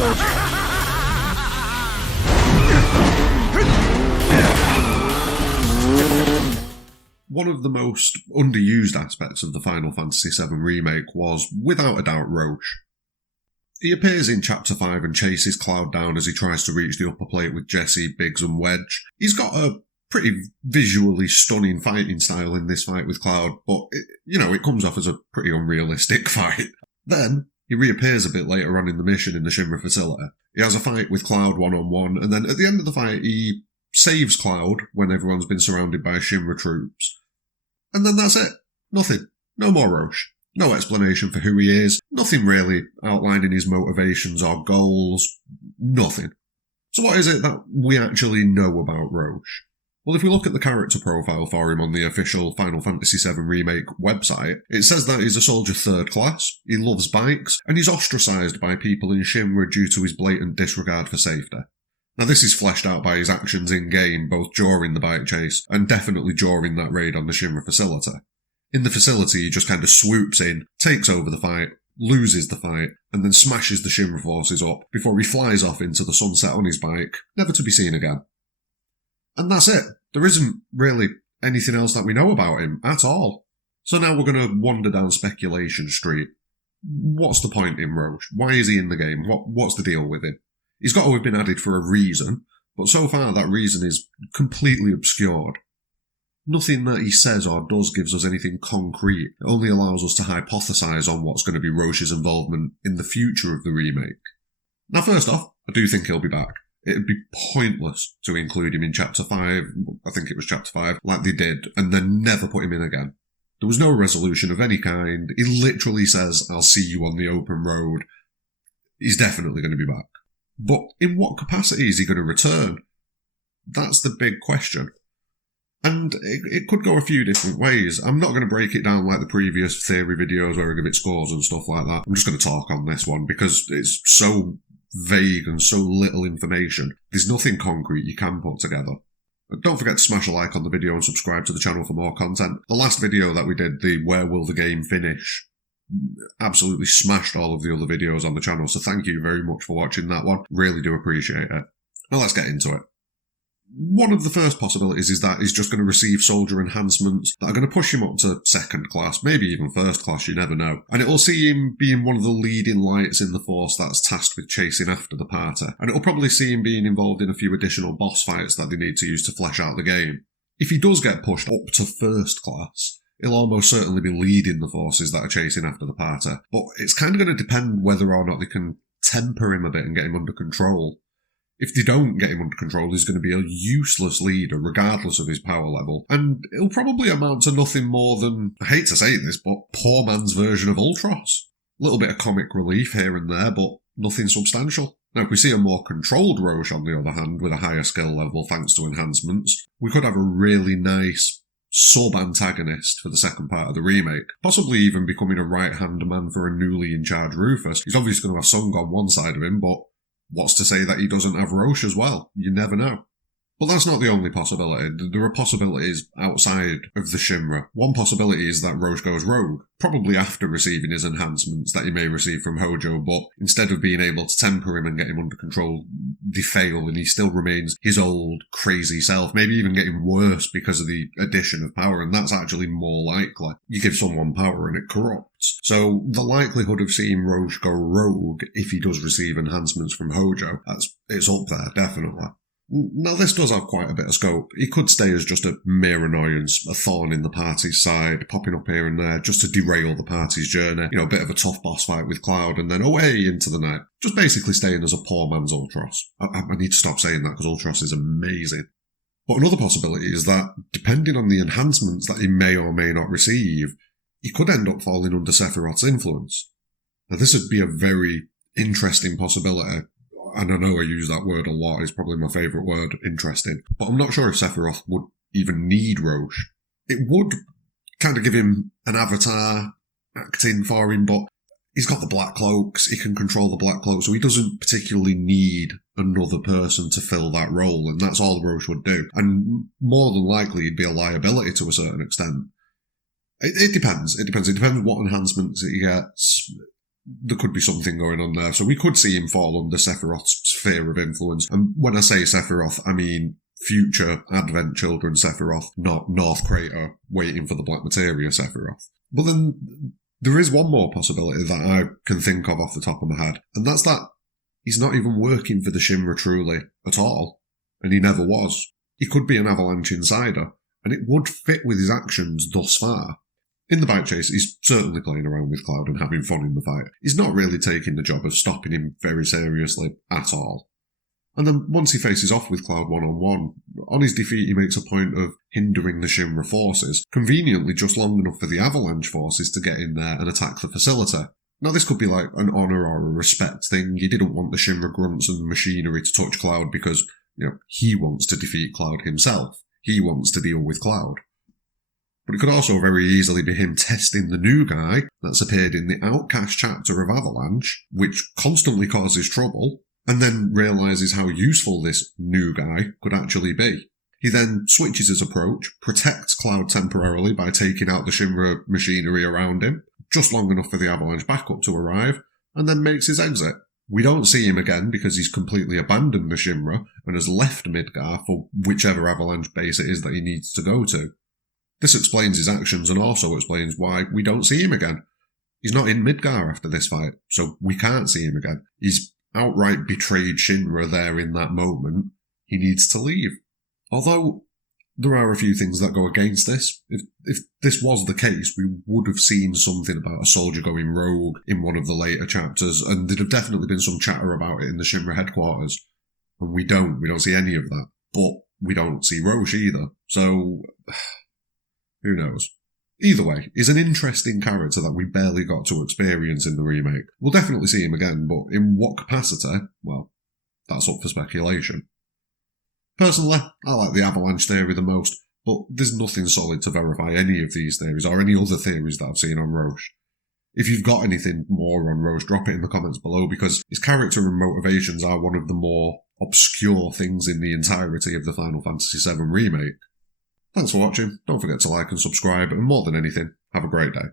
One of the most underused aspects of the Final Fantasy VII Remake was, without a doubt, Roche. He appears in Chapter 5 and chases Cloud down as he tries to reach the upper plate with Jessie, Biggs and Wedge. He's got a pretty visually stunning fighting style in this fight with Cloud, but it comes off as a pretty unrealistic fight. Then, he reappears a bit later on in the mission in the Shinra facility. He has a fight with Cloud one-on-one, and then at the end of the fight he saves Cloud when everyone's been surrounded by Shinra troops. And then that's it. Nothing. No more Roche. No explanation for who he is. Nothing really outlining his motivations or goals. Nothing. So what is it that we actually know about Roche? Well, if we look at the character profile for him on the official Final Fantasy VII Remake website, it says that he's a soldier 3rd class, he loves bikes, and he's ostracised by people in Shinra due to his blatant disregard for safety. Now this is fleshed out by his actions in-game, both during the bike chase, and definitely during that raid on the Shinra facility. In the facility, he just kind of swoops in, takes over the fight, loses the fight, and then smashes the Shinra forces up before he flies off into the sunset on his bike, never to be seen again. And that's it. There isn't really anything else that we know about him at all. So now we're going to wander down Speculation Street. What's the point in Roche? Why is he in the game? What's the deal with him? He's got to have been added for a reason, but so far that reason is completely obscured. Nothing that he says or does gives us anything concrete. It only allows us to hypothesise on what's going to be Roche's involvement in the future of the remake. Now first off, I do think he'll be back. It'd be pointless to include him in Chapter 5, I think it was Chapter 5, like they did, and then never put him in again. There was no resolution of any kind. He literally says, "I'll see you on the open road." He's definitely going to be back. But in what capacity is he going to return? That's the big question. And it could go a few different ways. I'm not going to break it down like the previous theory videos where I give it scores and stuff like that. I'm just going to talk on this one because it's so vague and so little information. There's nothing concrete you can put together. Don't forget to smash a like on the video and subscribe to the channel for more content. The last video that we did, the Where Will the Game Finish, absolutely smashed all of the other videos on the channel, so thank you very much for watching that one. Really do appreciate it. Now let's get into it. One of the first possibilities is that he's just going to receive soldier enhancements that are going to push him up to 2nd class, maybe even 1st class, you never know. And it will see him being one of the leading lights in the force that's tasked with chasing after the party. And it will probably see him being involved in a few additional boss fights that they need to use to flesh out the game. If he does get pushed up to 1st class, he'll almost certainly be leading the forces that are chasing after the party. But it's kind of going to depend whether or not they can temper him a bit and get him under control. If they don't get him under control, he's going to be a useless leader, regardless of his power level. And it'll probably amount to nothing more than, I hate to say this, but poor man's version of Ultros. A little bit of comic relief here and there, but nothing substantial. Now, if we see a more controlled Roche, on the other hand, with a higher skill level thanks to enhancements, we could have a really nice sub-antagonist for the second part of the remake, possibly even becoming a right-hand man for a newly in-charge Rufus. He's obviously going to have Sung on one side of him, but what's to say that he doesn't have Roche as well? You never know. But that's not the only possibility. There are possibilities outside of the Shinra. One possibility is that Roche goes rogue, probably after receiving his enhancements that he may receive from Hojo, but instead of being able to temper him and get him under control, they fail and he still remains his old crazy self, maybe even getting worse because of the addition of power, and that's actually more likely. You give someone power and it corrupts. So the likelihood of seeing Roche go rogue if he does receive enhancements from Hojo, it's up there, definitely. Now, this does have quite a bit of scope. He could stay as just a mere annoyance, a thorn in the party's side, popping up here and there just to derail the party's journey. A bit of a tough boss fight with Cloud and then away into the night. Just basically staying as a poor man's Ultros. I need to stop saying that because Ultros is amazing. But another possibility is that, depending on the enhancements that he may or may not receive, he could end up falling under Sephiroth's influence. Now, this would be a very interesting possibility. And I know I use that word a lot, it's probably my favourite word, interesting. But I'm not sure if Sephiroth would even need Roche. It would kind of give him an avatar acting for him, but he's got the black cloaks, he can control the black cloaks, so he doesn't particularly need another person to fill that role, and that's all Roche would do. And more than likely, he'd be a liability to a certain extent. It depends. It depends what enhancements he gets. there could be something going on there. So we could see him fall under Sephiroth's sphere of influence. And when I say Sephiroth, I mean future Advent Children Sephiroth, not North Crater waiting for the Black Materia Sephiroth. But then there is one more possibility that I can think of off the top of my head, and that's that he's not even working for the Shinra truly at all, and he never was. He could be an Avalanche insider, and it would fit with his actions thus far. In the bike chase, he's certainly playing around with Cloud and having fun in the fight. He's not really taking the job of stopping him very seriously at all. And then once he faces off with Cloud one-on-one, on his defeat he makes a point of hindering the Shinra forces, conveniently just long enough for the Avalanche forces to get in there and attack the facility. Now this could be like an honour or a respect thing. He didn't want the Shinra grunts and machinery to touch Cloud because, he wants to defeat Cloud himself. He wants to deal with Cloud. But it could also very easily be him testing the new guy that's appeared in the Outcast chapter of Avalanche, which constantly causes trouble, and then realises how useful this new guy could actually be. He then switches his approach, protects Cloud temporarily by taking out the Shinra machinery around him, just long enough for the Avalanche backup to arrive, and then makes his exit. We don't see him again because he's completely abandoned the Shinra and has left Midgar for whichever Avalanche base it is that he needs to go to. This explains his actions and also explains why we don't see him again. He's not in Midgar after this fight, so we can't see him again. He's outright betrayed Shinra there in that moment. He needs to leave. Although there are a few things that go against this. If this was the case, we would have seen something about a soldier going rogue in one of the later chapters, and there'd have definitely been some chatter about it in the Shinra headquarters. And we don't see any of that. But we don't see Roche either. So, who knows? Either way, he's an interesting character that we barely got to experience in the remake. We'll definitely see him again, but in what capacity? Well, that's up for speculation. Personally, I like the Avalanche theory the most, but there's nothing solid to verify any of these theories or any other theories that I've seen on Roche. If you've got anything more on Roche, drop it in the comments below, because his character and motivations are one of the more obscure things in the entirety of the Final Fantasy VII Remake. Thanks for watching, don't forget to like and subscribe, and more than anything, have a great day.